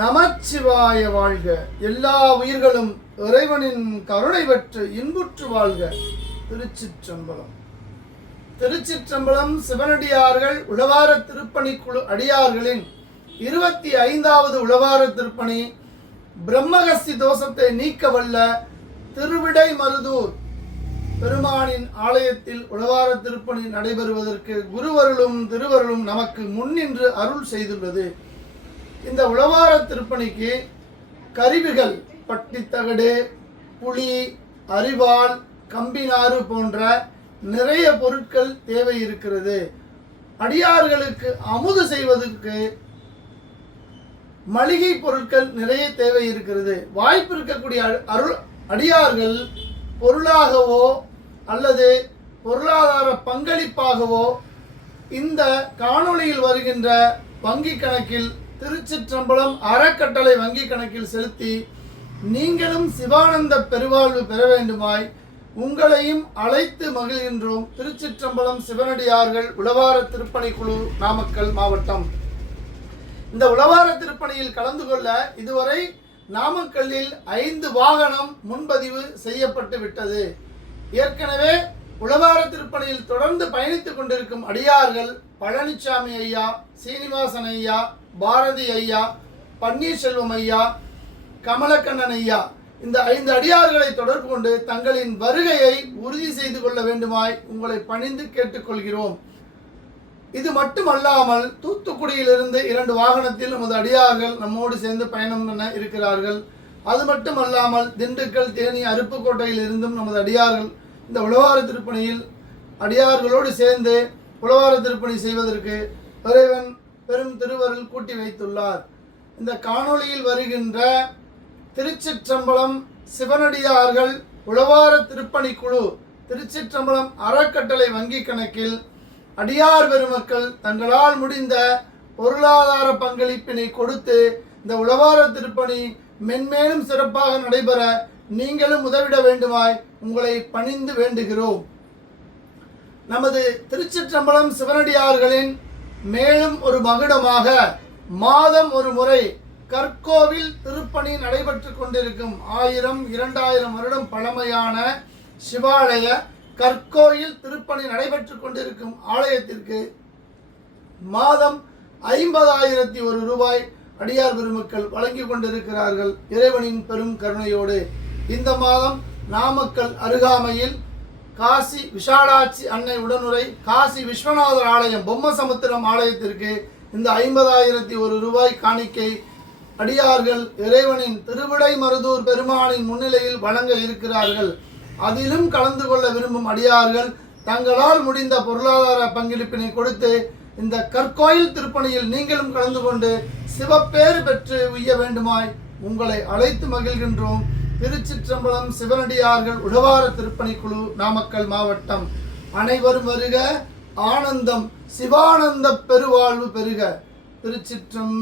நமச்சிவாய வாழ்க. எல்லா உயிர்களும் இறைவனின் கருணை பெற்று இன்புற்று வாழ்க. திருச்சிற்றம்பலம். திருச்சிற்றம்பலம். சிவனடியார்கள் உழவார திருப்பணிக்குழு அடியார்களின் 25வது உழவார திருப்பணி பிரம்மகஸ்தி தோஷத்தை நீக்க வல்ல திருவிடை மருதூர் பெருமானின் ஆலயத்தில் உழவார திருப்பணி நடைபெறுவதற்கு குருவருளும் திருவருளும் நமக்கு முன்னின்று அருள் செய்துள்ளது. இந்த உழவார திருப்பணிக்கு கருவிகள் பட்டித்தகடு, புளி, அரிவாள், கம்பினாறு போன்ற நிறைய பொருட்கள் தேவை இருக்கிறது. அடியார்களுக்கு அமுது செய்வதற்கு மளிகை பொருட்கள் நிறைய தேவை இருக்கிறது. வாய்ப்பு இருக்கக்கூடிய அடியார்கள் பொருளாகவோ அல்லது பொருளாதார பங்களிப்பாகவோ இந்த காணொளியில் வருகின்ற வங்கி கணக்கில் திருச்சிற்றம்பலம் அறக்கட்டளை வங்கி கணக்கில் செலுத்தி நீங்களும் சிவானந்த பெருவாழ்வு பெற வேண்டுமாய் உங்களையும் அழைத்து மகிழ்கின்றோம். திருச்சிற்றம்பலம் சிவனடியார்கள் உழவார திருப்பணிக்குழு, நாமக்கல் மாவட்டம். இந்த உழவார திருப்பணியில் கலந்து கொள்ள இதுவரை நாமக்கல்லில் 5 வாகனம் முன்பதிவு செய்யப்பட்டு விட்டது. ஏற்கனவே உழவார திருப்பணியில் தொடர்ந்து பயணித்துக் கொண்டிருக்கும் அடியார்கள் பழனிசாமி ஐயா, சீனிவாசன் ஐயா, பாரதி ஐயா, பன்னீர்செல்வம் ஐயா, கமலக்கண்ணன் ஐயா, இந்த 5 அடியார்களை தொடர்பு கொண்டு தங்களின் வருகையை உறுதி செய்து கொள்ள வேண்டுமாய் உங்களை பணிந்து கேட்டுக்கொள்கிறோம். இது மட்டுமல்லாமல் தூத்துக்குடியிலிருந்து 2 வாகனத்தில் நமது அடியார்கள் நம்மோடு சேர்ந்து பயணம் பண்ண இருக்கிறார்கள். அது மட்டுமல்லாமல் திண்டுக்கல், தேனி, அருப்புக்கோட்டையில் இருந்தும் நமது அடியார்கள் இந்த உழவார திருப்பணியில் அடியார்களோடு சேர்ந்து உழவார திருப்பணி செய்வதற்கு இறைவன் பெரும் திருவருள் கூட்டி வைத்துள்ளார். இந்த காணொளியில் வருகின்ற திருச்சிற்றம்பலம் சிவனடியார்கள் உழவார திருப்பணிக்குழு திருச்சிற்றம்பலம் அறக்கட்டளை வங்கி கணக்கில் அடியார் பெருமக்கள் தங்களால் முடிந்த பொருளாதார பங்களிப்பினை கொடுத்து இந்த உழவார திருப்பணி மென்மேலும் சிறப்பாக நடைபெற நீங்களும் உதவிட வேண்டுமாய் உங்களை பணிந்து வேண்டுகிறோம். நமது திருச்சிற்றம்பலம் சிவனடியார்களின் மேலும் ஒரு மகுடமாக மாதம் ஒரு முறை கற்கோவில் திருப்பணி நடைபெற்று கொண்டிருக்கும் 1000-2000 வருடம் பழமையான சிவாலய கற்கோயில் திருப்பணி நடைபெற்று கொண்டிருக்கும் ஆலயத்திற்கு மாதம் 50,001 ரூபாய் அடியார் பெருமக்கள் வழங்கி கொண்டிருக்கிறார்கள் இறைவனின் பெரும் கருணையோடு. இந்த மாதம் நாமக்கல் அருகாமையில் காசி விஷாலாட்சி அன்னை உடனுரை காசி விஸ்வநாதர் ஆலயம் பொம்மசமுத்திரம் ஆலயத்திற்கு இந்த 50,001 ரூபாய் காணிக்கை அடியார்கள் இறைவனின் திருவிடை மருதூர் பெருமானின் முன்னிலையில் வழங்க இருக்கிறார்கள். அதிலும் கலந்து கொள்ள விரும்பும் அடியார்கள் தங்களால் முடிந்த பொருளாதார பங்களிப்பினை கொடுத்து இந்த கற்கோயில் திருப்பணியில் நீங்களும் கலந்து கொண்டு சிவப்பேறு பெற்று உய்ய வேண்டுமாய் உங்களை அழைத்து மகிழ்கின்றோம். திருச்சிற்றம்பலம் சிவனடியார்கள் உழவார திருப்பணிக்குழு, நாமக்கல் மாவட்டம். அனைவரும் வருக. ஆனந்தம் சிவானந்த பெருவாழ்வு பெறுக. திருச்சிற்றம்பலம்.